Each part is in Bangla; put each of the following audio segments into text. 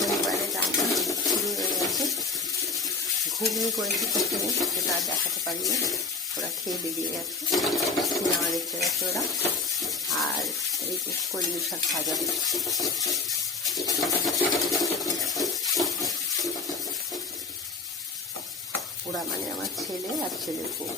পরিবারে রান্না শুরু হয়ে গেছে। ঘুগনি করেছি টিফিনে, সেটা দেখাতে পারিনি, ওরা খেয়ে বেরিয়ে গেছে, সিনেমা দেখতে গেছে ওরা। আর এই কলমি শাক ভাজা, ওরা মানে আমার ছেলে আর ছেলের বউ।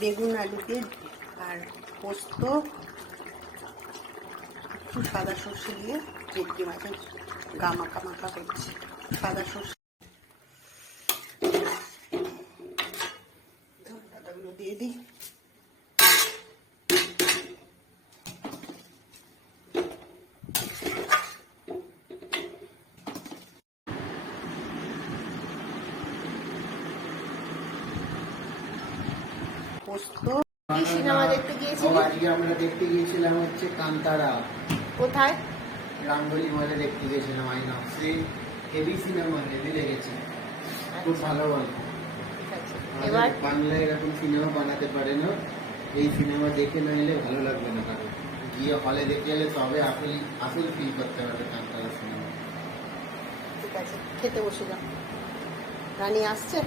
বেগুন আলু দিয়ে আর পোস্ত, একটু সাদা সর্ষে দিয়ে ভেটকি মাছের গা মাখা মাখা করছি। সাদা সর্ষে ধনেপাতাগুলো দিয়ে দিই। পোস্ত। কি সিনেমা দেখতে গিয়েছিলি? আজকে আমরা দেখতে গিয়েছিলাম হচ্ছে কান্তারা। কোথায়? রাঙ্গলি মলে দেখতে গিয়েছিলাম আইনক্সে। হেভি সিনেমা, হেভি লেগেছে, খুব ভালো গল্প। এবার বাংলায় এরকম সিনেমা বানাতে পারে না, এই সিনেমা দেখে না এলে ভালো লাগবে না কারো, গিয়ে হলে দেখে এলে তবে আসল ফিল করতে পারবে কান্তারা সিনেমা। ঠিক আছে, খেতে বসে যাও। রানী আসছে।